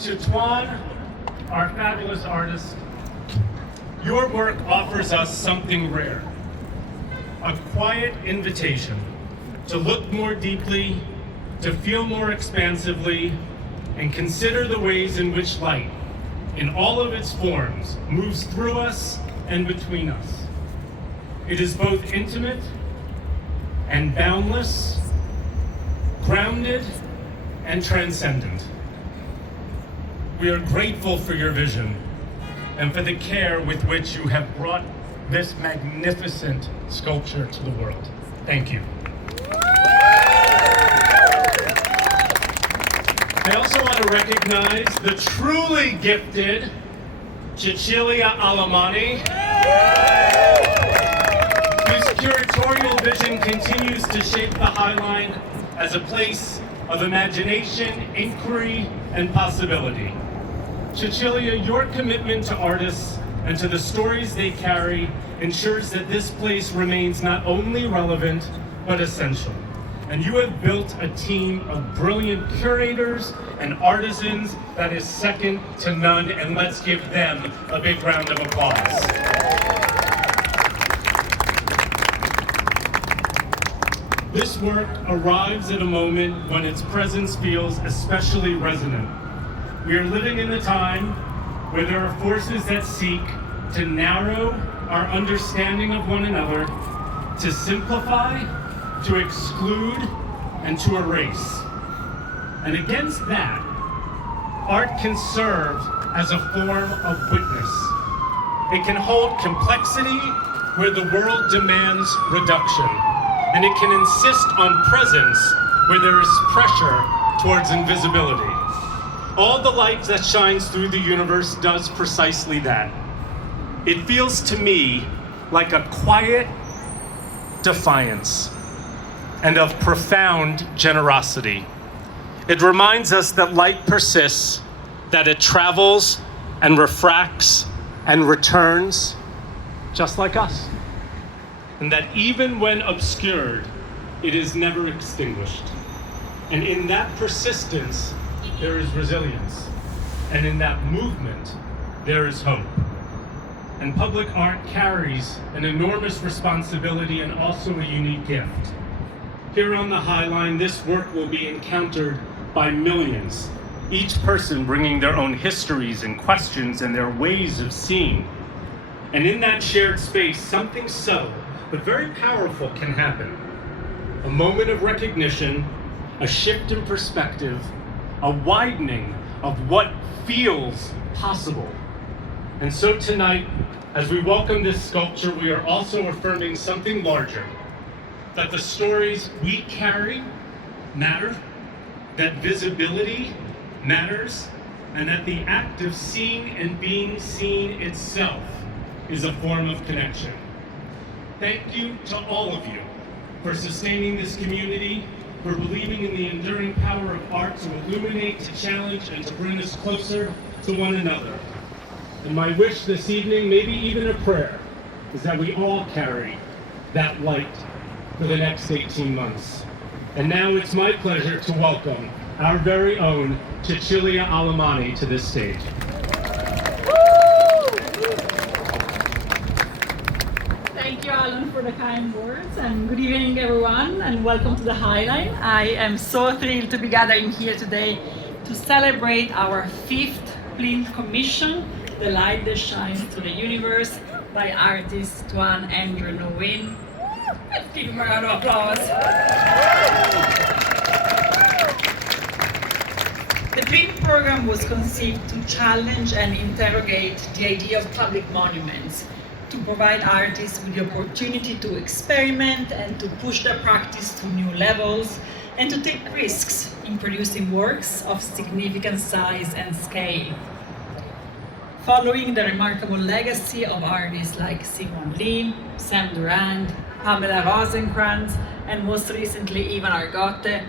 To Tuan, our fabulous artist, your work offers us something rare, a quiet invitation to look more deeply, to feel more expansively, and consider the ways in which light, in all of its forms, moves through us and between us. It is both intimate and boundless, grounded and transcendent. We are grateful for your vision and for the care with which you have brought this magnificent sculpture to the world. Thank you. I also want to recognize the truly gifted Cecilia Alamani, whose curatorial vision continues to shape the High Line as a place of imagination, inquiry, and possibility. Cecilia, your commitment to artists and to the stories they carry ensures that this place remains not only relevant, but essential. And you have built a team of brilliant curators and artisans that is second to none, and let's give them a big round of applause. This work arrives at a moment when its presence feels especially resonant. We are living in a time where there are forces that seek to narrow our understanding of one another, to simplify, to exclude, and to erase. And against that, art can serve as a form of witness. It can hold complexity where the world demands reduction. And it can insist on presence where there is pressure towards invisibility. All the light that shines through the universe does precisely that. It feels to me like a quiet defiance and of profound generosity. It reminds us that light persists, that it travels and refracts and returns just like us. And that even when obscured, it is never extinguished. And in that persistence, there is resilience. And in that movement, there is hope. And public art carries an enormous responsibility and also a unique gift. Here on the High Line, this work will be encountered by millions, each person bringing their own histories and questions and their ways of seeing. And in that shared space, something subtle but very powerful can happen. A moment of recognition, a shift in perspective, a widening of what feels possible. And so tonight, as we welcome this sculpture, we are also affirming something larger, that the stories we carry matter, that visibility matters, and that the act of seeing and being seen itself is a form of connection. Thank you to all of you for sustaining this community, for believing in the enduring power of art to illuminate, to challenge, and to bring us closer to one another. And my wish this evening, maybe even a prayer, is that we all carry that light for the next 18 months. And now it's my pleasure to welcome our very own Cecilia Alamani to this stage. Thank you, Alan, for the kind words, and good evening, everyone, and welcome to the High Line. I am so thrilled to be gathering here today to celebrate our 5th Plinth Commission, The Light That Shines Through the Universe, by artist Tuan Andrew Nguyen. Let's give him a round of applause. The Plinth program was conceived to challenge and interrogate the idea of public monuments, to provide artists with the opportunity to experiment and to push their practice to new levels, and to take risks in producing works of significant size and scale. Following the remarkable legacy of artists like Simone Lee, Sam Durand, Pamela Rosenkrantz, and most recently Ivan Argote,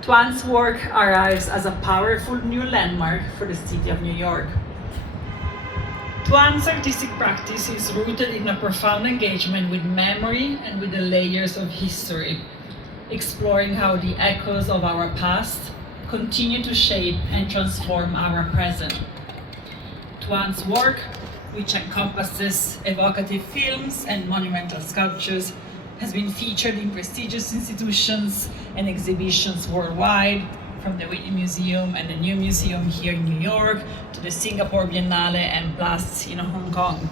Tuan's work arrives as a powerful new landmark for the city of New York. Tuan's artistic practice is rooted in a profound engagement with memory and with the layers of history, exploring how the echoes of our past continue to shape and transform our present. Tuan's work, which encompasses evocative films and monumental sculptures, has been featured in prestigious institutions and exhibitions worldwide, from the Whitney Museum and the New Museum here in New York to the Singapore Biennale and Plus in Hong Kong.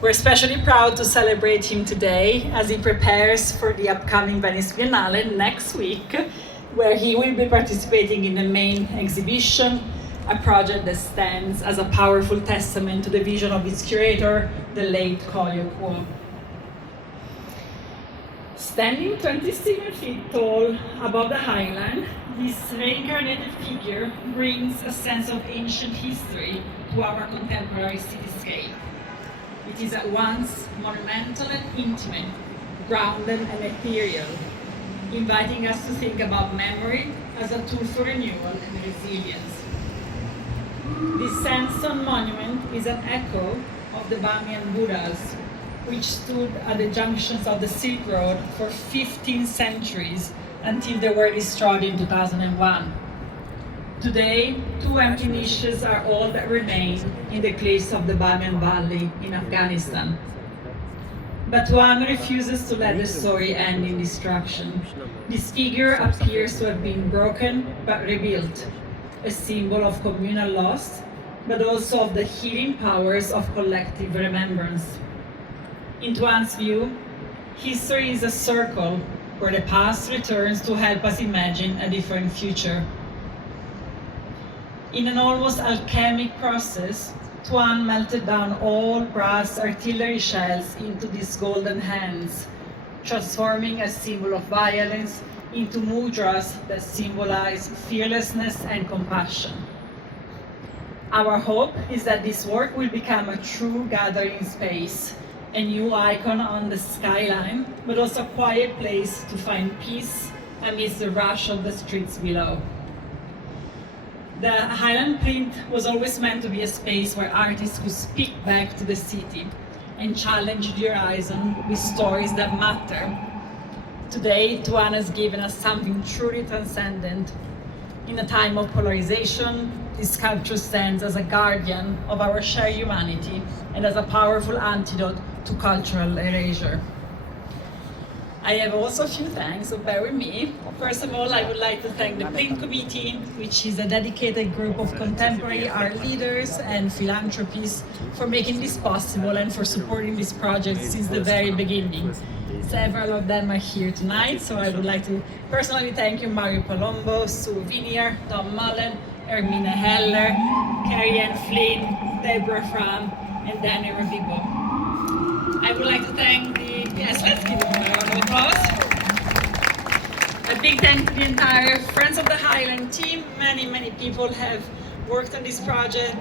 We're especially proud to celebrate him today as he prepares for the upcoming Venice Biennale next week, where he will be participating in the main exhibition, a project that stands as a powerful testament to the vision of its curator, the late Koyo Kuo. Standing 27 feet tall above the highland, this reincarnated figure brings a sense of ancient history to our contemporary cityscape. It is at once monumental and intimate, grounded and ethereal, inviting us to think about memory as a tool for renewal and resilience. This sandstone monument is an echo of the Banyan Buddhas, which stood at the junctions of the Silk Road for 15 centuries until they were destroyed in 2001. Today, 2 empty niches are all that remain in the cliffs of the Bamiyan Valley in Afghanistan. But Tuan refuses to let the story end in destruction. This figure appears to have been broken but rebuilt, a symbol of communal loss, but also of the healing powers of collective remembrance. In Tuan's view, history is a circle where the past returns to help us imagine a different future. In an almost alchemic process, Tuan melted down all brass artillery shells into these golden hands, transforming a symbol of violence into mudras that symbolize fearlessness and compassion. Our hope is that this work will become a true gathering space, a new icon on the skyline, but also a quiet place to find peace amidst the rush of the streets below. The Highland Print was always meant to be a space where artists could speak back to the city and challenge the horizon with stories that matter. Today, Tuan has given us something truly transcendent. In a time of polarization, this sculpture stands as a guardian of our shared humanity and as a powerful antidote to cultural erasure. I have also a few thanks, so bear with me. First of all, I would like to thank the Print Committee, which is a dedicated group of contemporary art leaders and philanthropists, for making this possible and for supporting this project since the very beginning. Several of them are here tonight, so I would like to personally thank you, Mario Palombo, Sue Vinier, Tom Mullen, Ermina Heller, Carrie Ann Flynn, Deborah Fram, and Danny Ravigo. I would like to thank yes, let's give them a round of applause. A big thank to the entire Friends of the Highland team. Many people have worked on this project,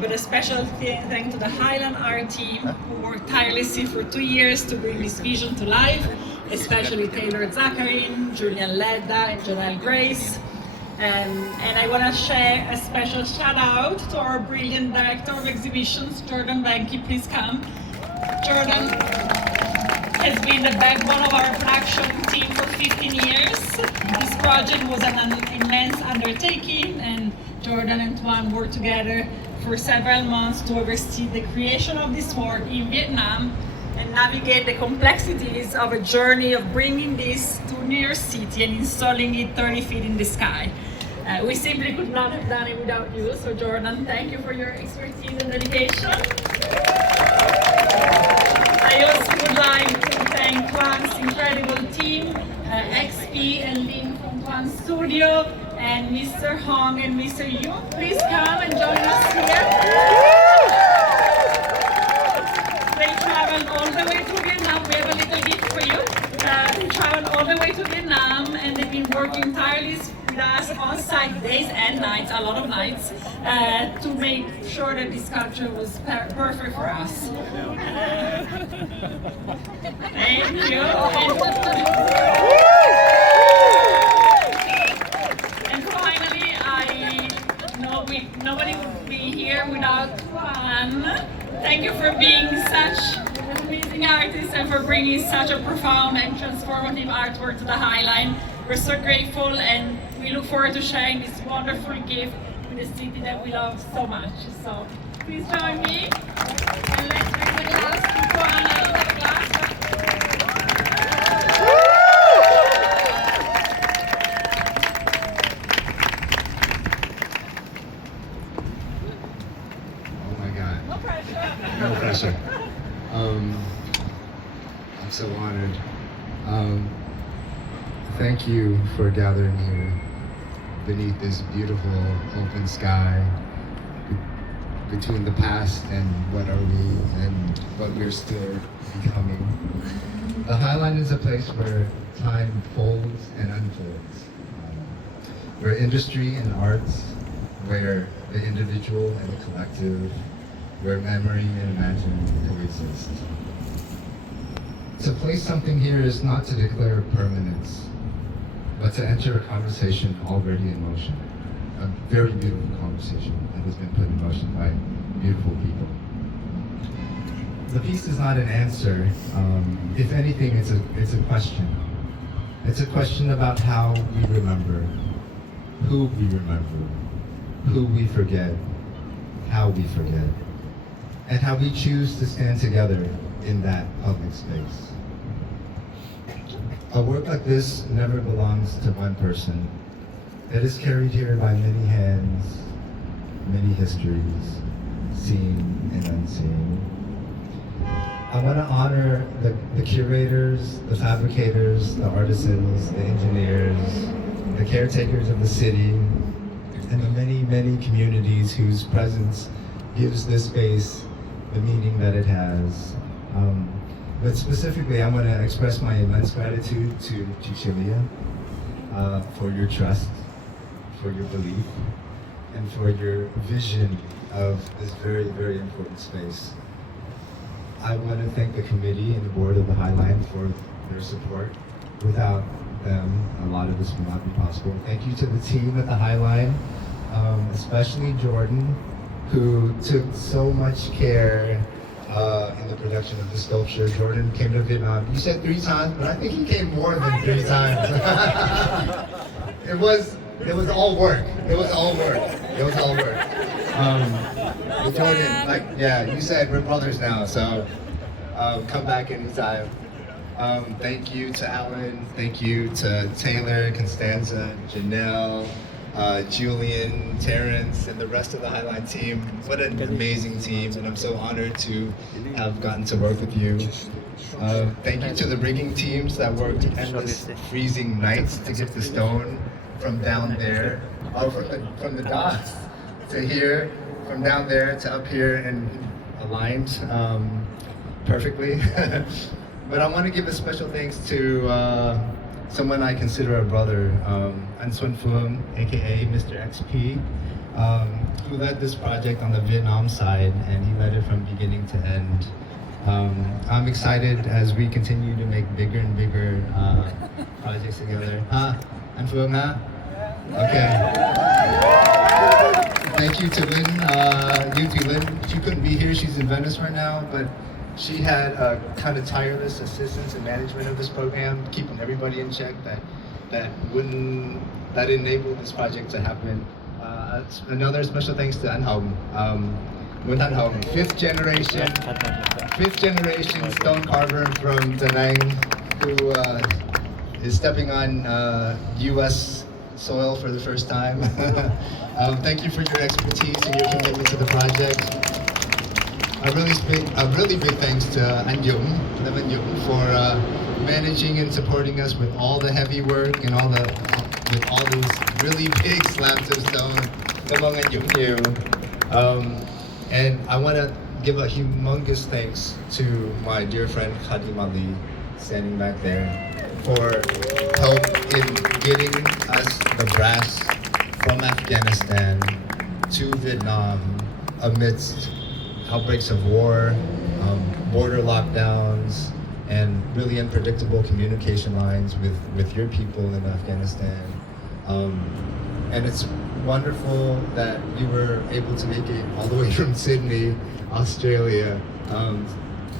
but a special thank to the Highland art team who worked tirelessly for 2 years to bring this vision to life, especially Taylor Zacharin, Julian Ledda, and Jonelle Grace. And I want to share a special shout out to our brilliant director of exhibitions, Jordan Banky. Please come. Jordan has been the backbone of our production team for 15 years. This project was an immense undertaking, and Jordan and Tuan worked together for several months to oversee the creation of this work in Vietnam and navigate the complexities of a journey of bringing this to New York City and installing it 30 feet in the sky. We simply could not have done it without you, so Jordan, thank you for your expertise and dedication. I also would like to thank Tuan's incredible team, XP and Lin from Tuan's studio, and Mr. Hong and Mr. Yu. Please come and join us here. They traveled all the way to Vietnam. We have a little gift for you. They traveled all the way to Vietnam, and they've been working tirelessly with us on site days and nights, a lot of nights, to make sure that this sculpture was perfect for us. Thank you. And finally, I know nobody would be here without Tuan. Thank you for being such an amazing artist and for bringing such a profound and transformative artwork to the Highline. We're so grateful, and we look forward to sharing this wonderful gift with the city that we love so much. So please join me and let's bring the glass for another glass. Oh my God. No pressure. No pressure. I'm so honored. Thank you for gathering here beneath this beautiful open sky, between the past and what are we and what we're still becoming. The Highline is a place where time folds and unfolds, where industry and arts, where the individual and the collective, where memory and imagining coexist. To place something here is not to declare permanence, but to enter a conversation already in motion. A very beautiful conversation that has been put in motion by beautiful people. The piece is not an answer. If anything, it's a question. It's a question about how we remember, who we remember, who we forget, how we forget, and how we choose to stand together in that public space. A work like this never belongs to one person. It is carried here by many hands, many histories, seen and unseen. I want to honor the curators, the fabricators, the artisans, the engineers, the caretakers of the city, and the many, many communities whose presence gives this space the meaning that it has. But specifically, I want to express my immense gratitude to Chichilia for your trust, for your belief, and for your vision of this very, very important space. I want to thank the committee and the board of the Highline for their support. Without them, a lot of this would not be possible. Thank you to the team at the Highline, especially Jordan, who took so much care in the production of the sculpture. Jordan came to Vietnam. You said 3 times, but I think he came more than 3 times. It was all work. It was all work. It was all work. Jordan, like, yeah, you said we're brothers now, so come back anytime. Thank you to Alan. Thank you to Taylor, Constanza, Janelle, Julian, Terrence, and the rest of the Highline team. What an amazing team, and I'm so honored to have gotten to work with you. Thank you to the rigging teams that worked endless freezing nights to get the stone from down there, from the dots to here, from down there to up here and aligned perfectly. But I want to give a special thanks to someone I consider a brother, An Xuân Phương, aka Mr. XP, who led this project on the Vietnam side, and he led it from beginning to end. I'm excited as we continue to make bigger and bigger projects together. An Phương, huh? Okay. Thank you to Lynn, Lynn. She couldn't be here, she's in Venice right now, but she had kind of tireless assistance and management of this program, keeping everybody in check that enabled this project to happen. Another special thanks to An Hồng, Nguyễn Thanh Hồng, fifth generation stone carver from Da Nang, who is stepping on U.S. soil for the first time. Thank you for your expertise and your commitment to the project. A really big thanks to Anh Dũng, for managing and supporting us with all the heavy work and with all those really big slabs of stone. Cảm ơn anh Dũng nhiều. And I want to give a humongous thanks to my dear friend Khadim Ali, standing back there, for help in getting us the brass from Afghanistan to Vietnam amidst outbreaks of war, border lockdowns, and really unpredictable communication lines with your people in Afghanistan. And it's wonderful that you were able to make it all the way from Sydney, Australia.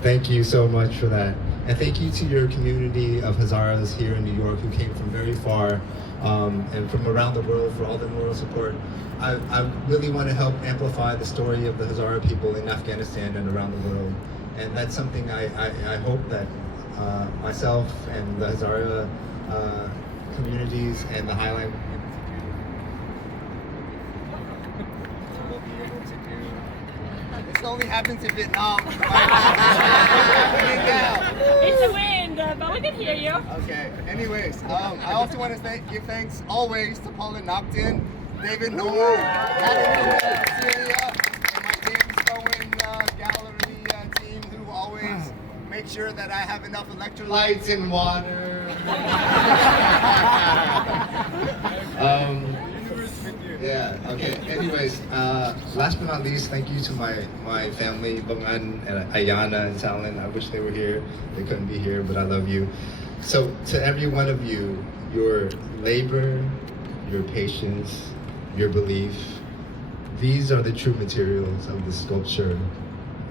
Thank you so much for that. And thank you to your community of Hazaras here in New York who came from very far and from around the world for all the moral support. I really want to help amplify the story of the Hazara people in Afghanistan and around the world. And that's something I hope that myself and the Hazara communities and the Highland will be able to do. This only happens in Vietnam. It's a wind, but we can hear you. Okay. Anyways, I also want to give thanks always to Paula Nocton, David Noor, Adam Syria, and my James Cohen gallery team who always make sure that I have enough electrolytes and water. Yeah, okay. Anyways, last but not least, thank you to my family, Bangan and Ayana and Talon. I wish they were here. They couldn't be here, but I love you. So to every one of you, your labor, your patience, your belief, these are the true materials of the sculpture.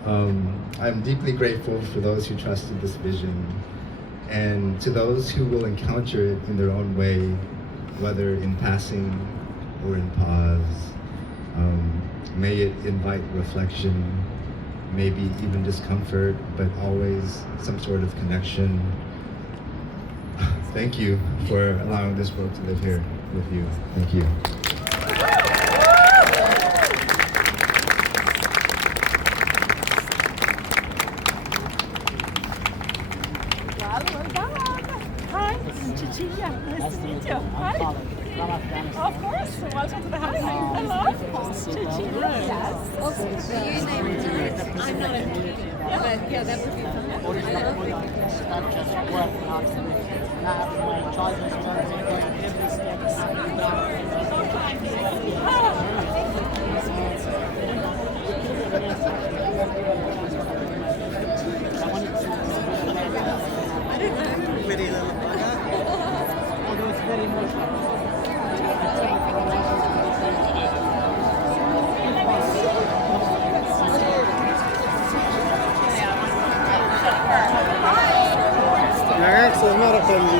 I'm deeply grateful for those who trusted this vision, and to those who will encounter it in their own way, whether in passing or in pause. May it invite reflection, maybe even discomfort, but always some sort of connection. Thank you for allowing this work to live here with you. Thank you. Well done. Hi, Cecilia. Nice to meet you. Hi. Of course. Welcome to the house. Hello. Cecilia. Yes. Also, you name it. I'm not a but yeah, that would be fun. Ragazzi, ormai era